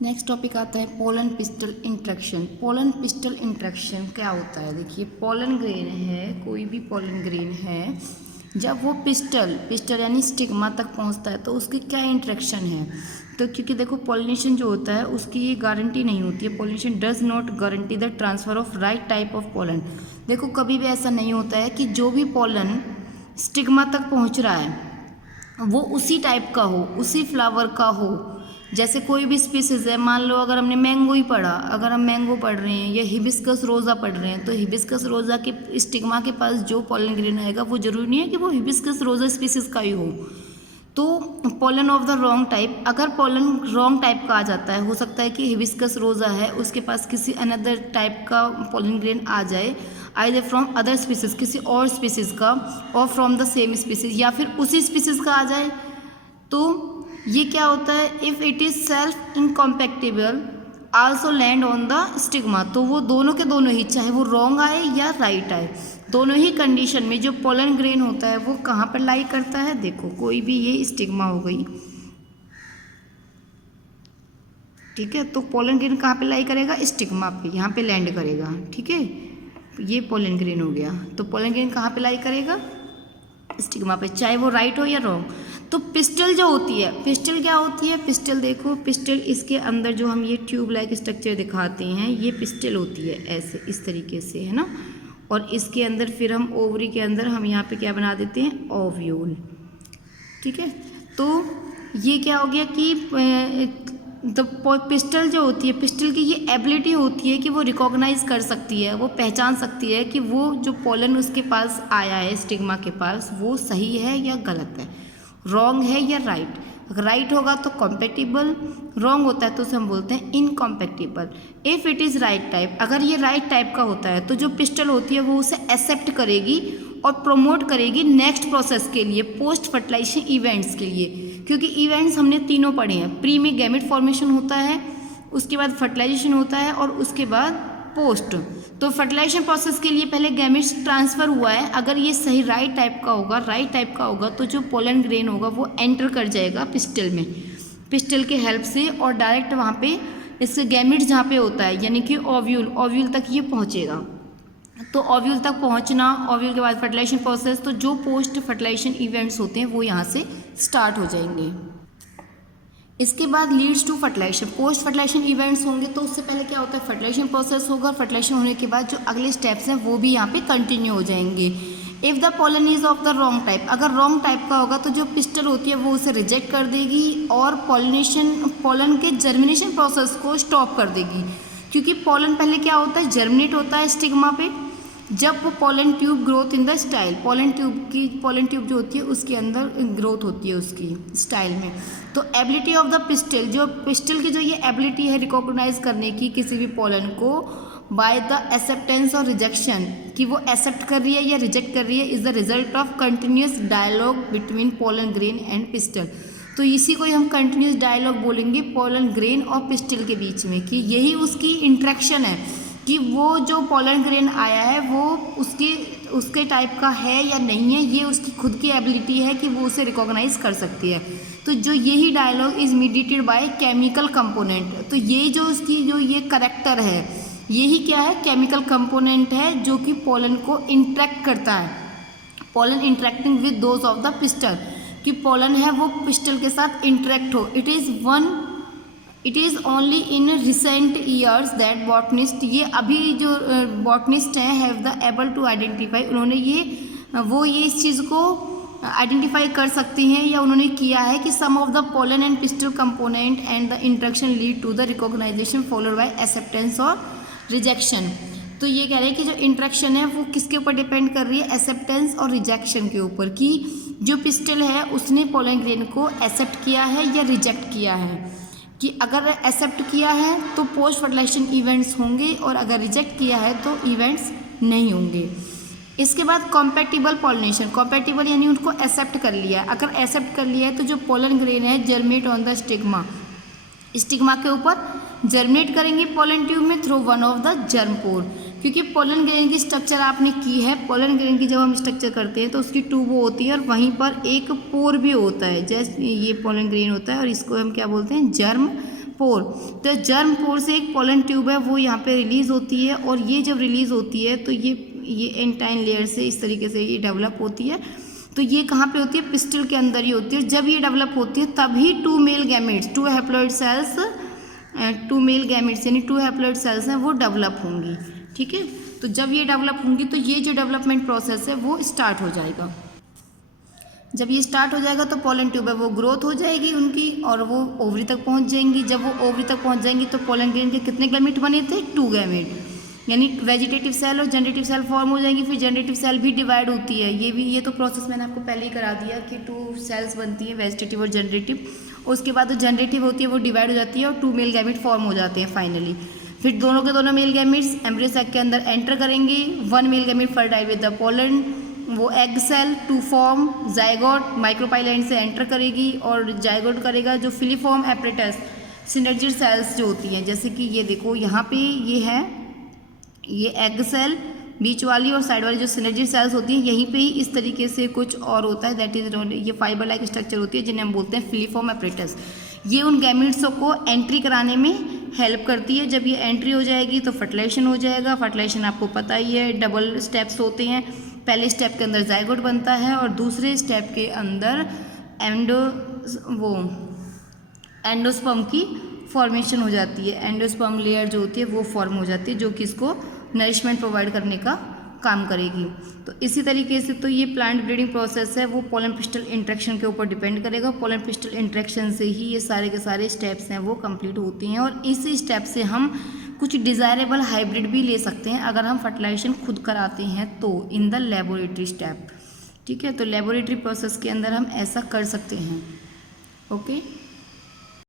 Next topic आता है pollen pistol interaction. Pollen pistol interaction क्या होता है? देखिए, पोलन ग्रेन है, कोई भी पोलन ग्रेन है, जब वो पिस्टल यानी स्टिग्मा तक पहुंचता है तो उसकी क्या इंट्रैक्शन है। तो क्योंकि देखो, पॉलिनेशन जो होता है उसकी ये गारंटी नहीं होती है। Pollination does not guarantee the transfer of right type of pollen. देखो, कभी भी ऐसा नहीं होता है कि जो भी पोलन स्टिग्मा तक पहुंच रहा है वो उसी टाइप का हो, उसी फ्लावर का हो। जैसे कोई भी स्पीसीज है, मान लो अगर हमने मैंगो ही पढ़ा, अगर हम मैंगो पढ़ रहे हैं या हिबिस्कस रोज़ा पढ़ रहे हैं, तो हिबिस्कस रोज़ा के स्टिग्मा के पास जो पोलन ग्रेन आएगा वो जरूरी नहीं है कि वो हिबिस्कस रोज़ा स्पीसीज का ही हो। तो pollen of the wrong type, अगर पोलन रॉन्ग टाइप का आ जाता है, हो सकता है कि हिबिस्कस रोज़ा है उसके पास किसी अनदर टाइप का पोलन ग्रेन आ जाए, आइदर फ्रॉम अदर स्पीसीज, किसी और स्पीसीज का, और फ्रॉम द सेम स्पीसीज, या फिर उसी स्पीसीज का आ जाए। तो ये क्या होता है, if it is self incompatible also land on the stigma. तो वो दोनों के दोनों ही, चाहे वो रॉन्ग आए या राइट आए, दोनों ही कंडीशन में जो पोलन ग्रेन होता है वो कहाँ पर लाई करता है। देखो, कोई भी ये स्टिग्मा हो गई, ठीक है, तो पोलन ग्रेन कहाँ पे लाई करेगा? स्टिग्मा पे, यहाँ पे लैंड करेगा, ठीक है। ये पोलन ग्रेन हो गया, तो पोलन ग्रेन कहाँ पे लाई करेगा? स्टिग्मा पे, चाहे वो राइट हो या रॉन्ग। तो पिस्टल जो होती है, पिस्टल क्या होती है? पिस्टल देखो, पिस्टल इसके अंदर जो हम ये ट्यूब लाइक स्ट्रक्चर दिखाते हैं, ये पिस्टल होती है, ऐसे इस तरीके से, है ना। और इसके अंदर फिर हम ओवरी के अंदर हम यहाँ पे क्या बना देते हैं? ओव्यूल, ठीक है। तो ये क्या हो गया कि पिस्टल जो होती है, पिस्टल की ये एबिलिटी होती है कि वो रिकॉग्नाइज कर सकती है, वो पहचान सकती है कि वो जो पोलन उसके पास आया है स्टिग्मा के पास, वो सही है या गलत है, रॉन्ग है या राइट। अगर राइट होगा तो कॉम्पैटिबल, रॉन्ग होता है तो उसे हम बोलते हैं incompatible. If it is right type, अगर ये राइट टाइप का होता है तो जो पिस्टल होती है वो उसे एक्सेप्ट करेगी और प्रमोट करेगी नेक्स्ट प्रोसेस के लिए, पोस्ट फर्टिलाइजेशन इवेंट्स के लिए। क्योंकि इवेंट्स हमने तीनों पढ़े हैं, प्री में गैमेट फॉर्मेशन होता है, उसके बाद फर्टिलाइजेशन होता है, और उसके बाद पोस्ट। तो फर्टिलाइजेशन प्रोसेस के लिए पहले गैमेट्स ट्रांसफ़र हुआ है, अगर ये सही राइट टाइप का होगा, राइट टाइप का होगा, तो जो पोलन ग्रेन होगा वो एंटर कर जाएगा पिस्टल में, पिस्टल के हेल्प से, और डायरेक्ट वहाँ पे इसके गैमेट्स जहाँ पे होता है यानी कि ओव्यूल तक ये पहुँचेगा। तो ओव्यूल तक पहुँचना, ओव्यूल के बाद फर्टिलाइजेशन प्रोसेस, तो जो पोस्ट फर्टिलाइजेशन इवेंट्स होते हैं वो यहाँ से स्टार्ट हो जाएंगे। इसके बाद leads to fertilization, post fertilization events होंगे, तो उससे पहले क्या होता है? फर्टिलाइजेशन प्रोसेस होगा, फर्टिलाइजेशन होने के बाद जो अगले स्टेप्स हैं वो भी यहाँ पे कंटिन्यू हो जाएंगे। If the pollen is of the wrong type, अगर रॉन्ग टाइप का होगा तो जो पिस्टल होती है वो उसे रिजेक्ट कर देगी और पोलन के जर्मिनेशन प्रोसेस को स्टॉप कर देगी। क्योंकि पोलन पहले क्या होता है? जर्मिनेट होता है स्टिग्मा पे, जब वो pollen tube growth in the style, pollen tube जो होती है उसके अंदर ग्रोथ होती है उसकी स्टाइल में। तो एबिलिटी ऑफ द पिस्टल, जो पिस्टल की जो ये एबिलिटी है रिकॉग्नाइज करने की किसी भी पोलन को बाय द एक्सेप्टेंस और रिजेक्शन, कि वो एक्सेप्ट कर रही है या रिजेक्ट कर रही है, is the result of continuous dialogue between pollen grain and pistil. तो इसी को हम कंटिन्यूस डायलॉग बोलेंगे पोलन ग्रेन और पिस्टल के बीच में, कि यही उसकी इंट्रैक्शन है कि वो जो पोलन ग्रेन आया है वो उसके टाइप का है या नहीं है, ये उसकी खुद की एबिलिटी है कि वो उसे रिकॉग्नाइज कर सकती है। तो जो यही dialogue is mediated by chemical component, तो ये जो उसकी जो ये करैक्टर है, यही क्या है? केमिकल कंपोनेंट है जो कि पोलन को इंट्रैक्ट करता है, pollen interacting with those of the pistil, कि पोलन है वो पिस्टल के साथ इंट्रैक्ट हो। It is only in recent years that botanist, ये अभी जो बॉटनिस्ट हैं, have the able to identify, उन्होंने ये इस चीज़ को आइडेंटिफाई कर सकते हैं या उन्होंने किया है कि some of the pollen and pistil component and the interaction lead to the recognition followed by acceptance और रिजेक्शन। तो ये कह रहे हैं कि जो इंट्रैक्शन है वो किसके ऊपर डिपेंड कर रही है? एक्सेप्टेंस और रिजेक्शन के ऊपर, कि जो पिस्टल है उसने पोलन ग्रेन को एक्सेप्ट किया है या रिजेक्ट किया है। कि अगर एक्सेप्ट किया है तो पोस्ट फर्टिलाइजेशन इवेंट्स होंगे, और अगर रिजेक्ट किया है तो इवेंट्स नहीं होंगे। इसके बाद कॉम्पैटिबल पॉलिनेशन, कॉम्पैटिबल यानी उनको एक्सेप्ट कर लिया है। अगर एक्सेप्ट कर लिया है तो जो पोलन ग्रेन है जर्मिनेट ऑन द स्टिग्मा के ऊपर जर्मिनेट करेंगे पोलन ट्यूब में through one of the germ pore. क्योंकि पोलन ग्रेन की स्ट्रक्चर आपने की है, पोलन ग्रेन की जब हम स्ट्रक्चर करते हैं तो उसकी ट्यूब होती है और वहीं पर एक पोर भी होता है, जैसे ये पोलन ग्रेन होता है और इसको हम क्या बोलते हैं? जर्म पोर, तो जर्म पोर से एक पोलन ट्यूब है वो यहाँ पे रिलीज़ होती है, और ये जब रिलीज़ होती है तो ये एंटाइन लेयर से इस तरीके से ये डेवलप होती है। तो ये कहाँ पे होती है? पिस्टल के अंदर ही होती है। जब ये डेवलप होती है तभी two male gametes, two haploid cells, two male gametes यानी टू हैप्लॉइड सेल्स हैं वो डेवलप होंगी। ठीक है, तो जब ये डेवलप होंगी तो ये जो डेवलपमेंट प्रोसेस है वो स्टार्ट हो जाएगा। जब ये स्टार्ट हो जाएगा तो पोलन ट्यूब है वो ग्रोथ हो जाएगी उनकी, और वो ओवरी तक पहुंच जाएंगी। जब वो ओवरी तक पहुंच जाएंगी तो पोलन ग्रेन के कितने गैमेट बने थे? 2 गैमेट, यानी वेजिटेटिव सेल और जनरेटिव सेल फॉर्म हो जाएंगी। फिर जनरेटिव सेल भी डिवाइड होती है, ये तो प्रोसेस मैंने आपको पहले ही करा दिया कि 2 सेल्स बनती है, वेजिटेटिव और जनरेटिव। उसके बाद जो जनरेटिव होती है वो डिवाइड हो जाती है और 2 मेल गैमेट फॉर्म हो जाते हैं फाइनली। फिर दोनों के दोनों मेल गैमेट्स एम्ब्रियो सैक के अंदर एंटर करेंगे। 1 male gamete fertile with the pollen, वो egg cell to form zygote micropyle end से एंटर करेगी, और जाइगोट करेगा जो फिलीफॉर्म एपरेटस सिनर्जिड सेल्स जो होती हैं, जैसे कि ये देखो यहाँ पे ये है, ये एग सेल बीच वाली और साइड वाली जो सिनर्जिड सेल्स होती हैं, यहीं पे ही इस तरीके से कुछ और होता है, दैट इज ये फाइबर लाइक स्ट्रक्चर होती है जिन्हें हम बोलते हैं फिलीफॉर्म एपरेटस। ये उन गैमेट्सों को एंट्री कराने में हेल्प करती है। जब ये एंट्री हो जाएगी तो फर्टिलाइजेशन हो जाएगा। फर्टिलाइजेशन आपको पता ही है, डबल स्टेप्स होते हैं। पहले स्टेप के अंदर जाइगोट बनता है और दूसरे स्टेप के अंदर एंडोस्पर्म की फॉर्मेशन हो जाती है। एंडोस्पर्म लेयर जो होती है वो फॉर्म हो जाती है, जो कि इसको नरिशमेंट प्रोवाइड करने का काम करेगी। तो इसी तरीके से तो ये प्लांट ब्रीडिंग प्रोसेस है वो पोलन पिस्टल इंट्रैक्शन के ऊपर डिपेंड करेगा। पोलन पिस्टल इंट्रैक्शन से ही ये सारे के सारे स्टेप्स हैं वो कंप्लीट होती हैं, और इसी स्टेप से हम कुछ डिज़ायरेबल हाइब्रिड भी ले सकते हैं अगर हम फर्टिलाइजेशन खुद कराते हैं तो, इन द लेबोरेटरी स्टेप। ठीक है, तो लेबोरेटरी प्रोसेस के अंदर हम ऐसा कर सकते हैं। ओके।